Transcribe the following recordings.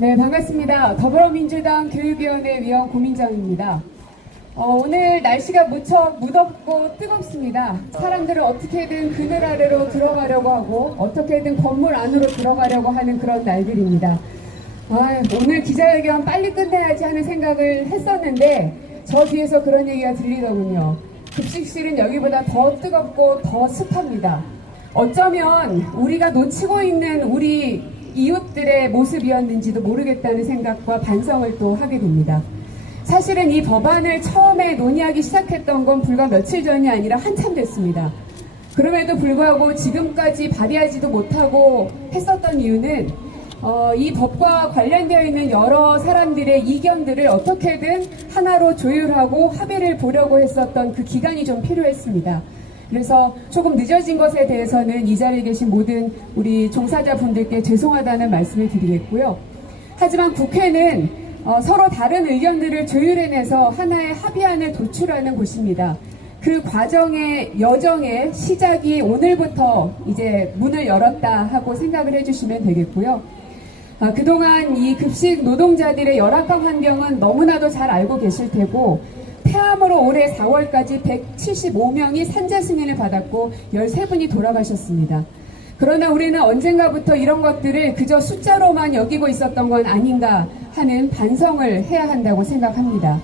네, 반갑습니다. 더불어민주당 교육위원회 위원 고민정입니다. 오늘 날씨가 무척 무덥고 뜨겁습니다. 사람들은 어떻게든 그늘 아래로 들어가려고 하고 어떻게든 건물 안으로 들어가려고 하는 그런 날들입니다. 오늘 기자회견 빨리 끝내야지 하는 생각을 했었는데 저 뒤에서 그런 얘기가 들리더군요. 급식실은 여기보다 더 뜨겁고 더 습합니다. 어쩌면 우리가 놓치고 있는 우리 이웃들의 모습이었는지도 모르겠다는 생각과 반성을 또 하게 됩니다. 사실은 이 법안을 처음에 논의하기 시작했던 건 불과 며칠 전이 아니라 한참 됐습니다. 그럼에도 불구하고 지금까지 발의하지도 못하고 했었던 이유는 이 법과 관련되어 있는 여러 사람들의 이견들을 어떻게든 하나로 조율하고 합의를 보려고 했었던 그 기간이 좀 필요했습니다. 그래서 조금 늦어진 것에 대해서는 이 자리에 계신 모든 우리 종사자분들께 죄송하다는 말씀을 드리겠고요. 하지만 국회는 서로 다른 의견들을 조율해내서 하나의 합의안을 도출하는 곳입니다. 그 과정의 여정의 시작이 오늘부터 이제 문을 열었다 하고 생각을 해주시면 되겠고요. 그동안 이 급식 노동자들의 열악한 환경은 너무나도 잘 알고 계실 테고 폐암으로 올해 4월까지 175명이 산재 승인을 받았고 13분이 돌아가셨습니다. 그러나 우리는 언젠가부터 이런 것들을 그저 숫자로만 여기고 있었던 건 아닌가 하는 반성을 해야 한다고 생각합니다.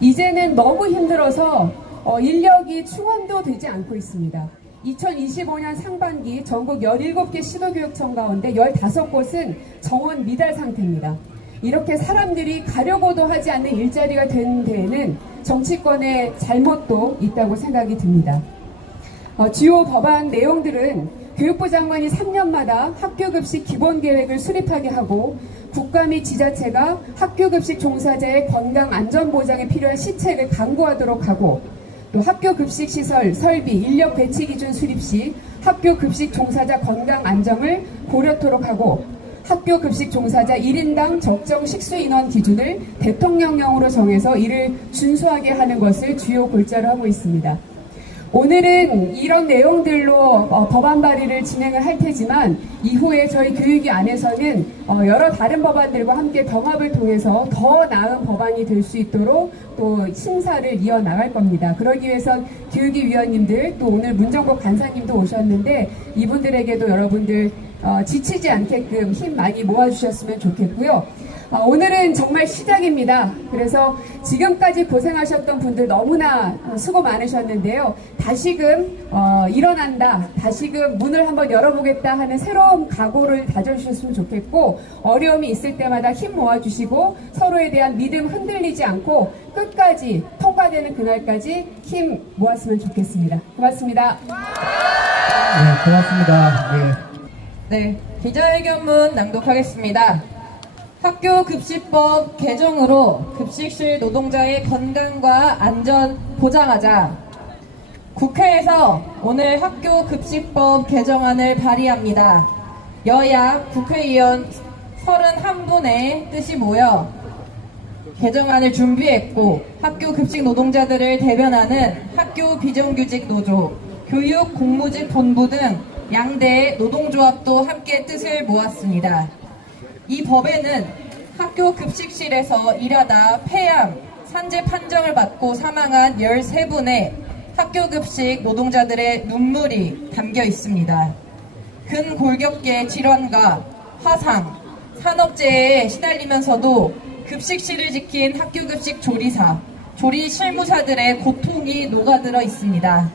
이제는 너무 힘들어서 인력이 충원도 되지 않고 있습니다. 2025년 상반기 전국 17개 시도교육청 가운데 15곳은 정원 미달 상태입니다. 이렇게 사람들이 가려고도 하지 않는 일자리가 된 데에는 정치권의 잘못도 있다고 생각이 듭니다. 주요 법안 내용들은 교육부 장관이 3년마다 학교급식 기본계획을 수립하게 하고 국가 및 지자체가 학교급식 종사자의 건강 안전보장에 필요한 시책을 강구하도록 하고 또 학교급식 시설, 설비, 인력 배치 기준 수립 시 학교급식 종사자 건강 안정을 고려토록 하고 학교 급식 종사자 1인당 적정 식수 인원 기준을 대통령령으로 정해서 이를 준수하게 하는 것을 주요 골자로 하고 있습니다. 오늘은 이런 내용들로 법안 발의를 진행을 할 테지만 이후에 저희 교육위 안에서는 여러 다른 법안들과 함께 병합을 통해서 더 나은 법안이 될 수 있도록 또 심사를 이어나갈 겁니다. 그러기 위해서 교육위 위원님들 또 오늘 문정복 간사님도 오셨는데 이분들에게도 여러분들 지치지 않게끔 힘 많이 모아주셨으면 좋겠고요. 오늘은 정말 시작입니다. 그래서 지금까지 고생하셨던 분들 너무나 수고 많으셨는데요. 다시금 일어난다, 다시금 문을 한번 열어보겠다 하는 새로운 각오를 다져주셨으면 좋겠고 어려움이 있을 때마다 힘 모아주시고 서로에 대한 믿음 흔들리지 않고 끝까지 통과되는 그날까지 힘 모았으면 좋겠습니다. 고맙습니다. 네, 고맙습니다. 네, 기자회견문 낭독하겠습니다. 학교급식법 개정으로 급식실 노동자의 건강과 안전 보장하자. 국회에서 오늘 학교급식법 개정안을 발의합니다. 여야 국회의원 31분의 뜻이 모여 개정안을 준비했고 학교급식 노동자들을 대변하는 학교비정규직 노조, 교육공무집본부 등 양대 노동조합도 함께 뜻을 모았습니다. 이 법에는 학교 급식실에서 일하다 폐암, 산재 판정을 받고 사망한 13분의 학교 급식 노동자들의 눈물이 담겨 있습니다. 근골격계 질환과 화상, 산업재해에 시달리면서도 급식실을 지킨 학교 급식 조리사, 조리 실무사들의 고통이 녹아들어 있습니다.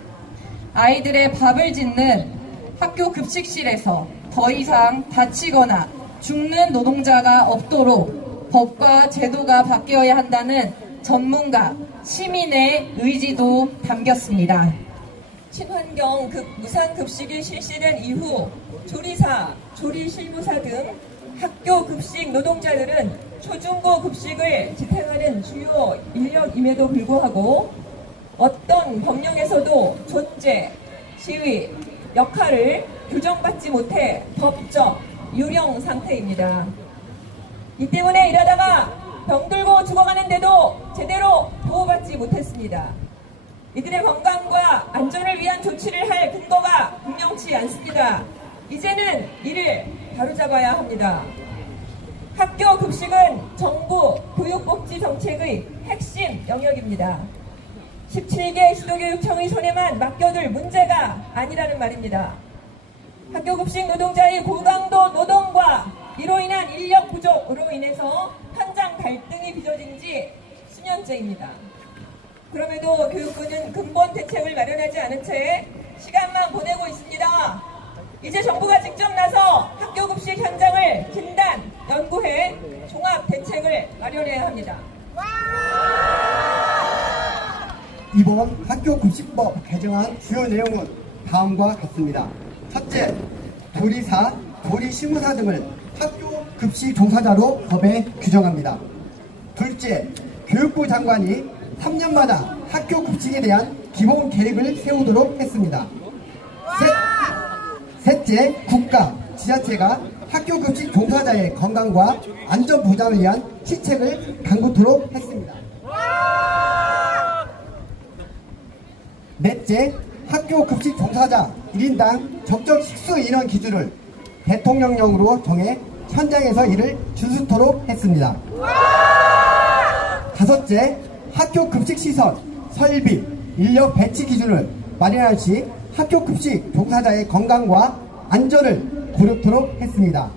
아이들의 밥을 짓는 학교 급식실에서 더 이상 다치거나 죽는 노동자가 없도록 법과 제도가 바뀌어야 한다는 전문가, 시민의 의지도 담겼습니다. 친환경 무상급식이 실시된 이후 조리사, 조리실무사 등 학교 급식 노동자들은 초중고 급식을 지탱하는 주요 인력임에도 불구하고 어떤 법령에서도 존재, 지위, 역할을 규정받지 못해 법적 유령 상태입니다. 이 때문에 일하다가 병들고 죽어가는데도 제대로 보호받지 못했습니다. 이들의 건강과 안전을 위한 조치를 할 근거가 분명치 않습니다. 이제는 이를 바로잡아야 합니다. 학교 급식은 정부 교육복지 정책의 핵심 영역입니다. 17개 시도교육청의 손에만 맡겨둘 문제가 아니라는 말입니다. 학교 급식 노동자의 고강도 노동과 이로 인한 인력 부족으로 인해서 현장 갈등이 빚어진 지 수년째입니다. 그럼에도 교육부는 근본 대책을 마련하지 않은 채 시간만 보내고 있습니다. 이제 정부가 직접 나서 학교 급식 현장을 진단, 연구해 종합 대책을 마련해야 합니다. 이번 학교급식법 개정안 주요 내용은 다음과 같습니다. 첫째, 조리사, 조리실무사 등을 학교 급식 종사자로 법에 규정합니다. 둘째, 교육부 장관이 3년마다 학교 급식에 대한 기본 계획을 세우도록 했습니다. 셋째, 국가, 지자체가 학교 급식 종사자의 건강과 안전 보장을 위한 시책을 강구토록 했습니다. 넷째, 학교 급식 종사자 1인당 적정 식수 인원 기준을 대통령령으로 정해 현장에서 이를 준수토록 했습니다. 다섯째, 학교 급식 시설, 설비, 인력 배치 기준을 마련할 시 학교 급식 종사자의 건강과 안전을 고려토록 했습니다.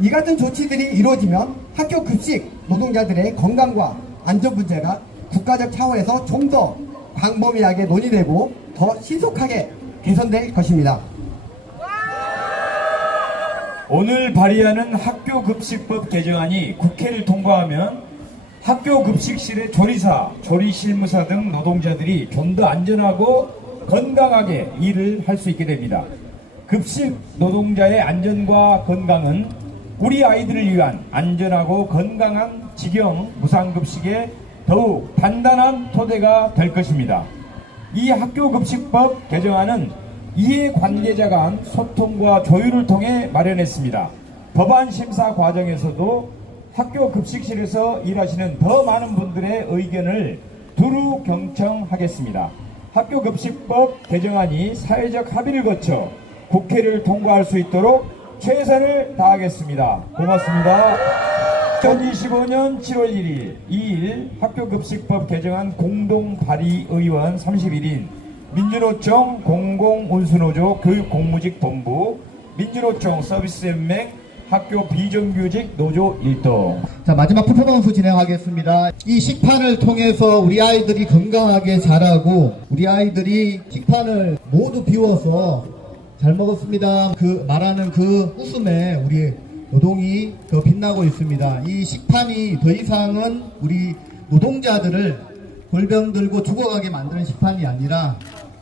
이 같은 조치들이 이루어지면 학교 급식 노동자들의 건강과 안전 문제가 국가적 차원에서 좀 더 광범위하게 논의되고 더 신속하게 개선될 것입니다. 오늘 발의하는 학교급식법 개정안이 국회를 통과하면 학교급식실의 조리사, 조리실무사 등 노동자들이 좀 더 안전하고 건강하게 일을 할 수 있게 됩니다. 급식 노동자의 안전과 건강은 우리 아이들을 위한 안전하고 건강한 직영 무상급식의 더욱 단단한 토대가 될 것입니다. 이 학교급식법 개정안은 이해관계자 간 소통과 조율을 통해 마련했습니다. 법안 심사 과정에서도 학교 급식실에서 일하시는 더 많은 분들의 의견을 두루 경청하겠습니다. 학교급식법 개정안이 사회적 합의를 거쳐 국회를 통과할 수 있도록 최선을 다하겠습니다. 고맙습니다. 2025년 7월 1일 2일 학교급식법 개정안 공동발의의원 31인 민주노총 공공운수노조 교육공무직본부 민주노총 서비스연맹 학교 비정규직 노조 1동. 자, 마지막 퍼포먼스 진행하겠습니다. 이 식판을 통해서 우리 아이들이 건강하게 자라고 우리 아이들이 식판을 모두 비워서 잘 먹었습니다 그 말하는 그 웃음에 우리 노동이 더 빛나고 있습니다. 이 식판이 더 이상은 우리 노동자들을 골병 들고 죽어가게 만드는 식판이 아니라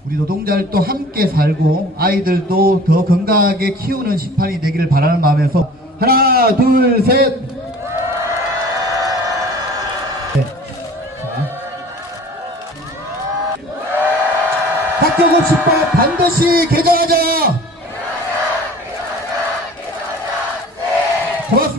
우리 노동자들도 함께 살고 아이들도 더 건강하게 키우는 식판이 되기를 바라는 마음에서 하나, 둘, 셋. 네. 학교급식법 반드시 개정하자. 고맙습니다.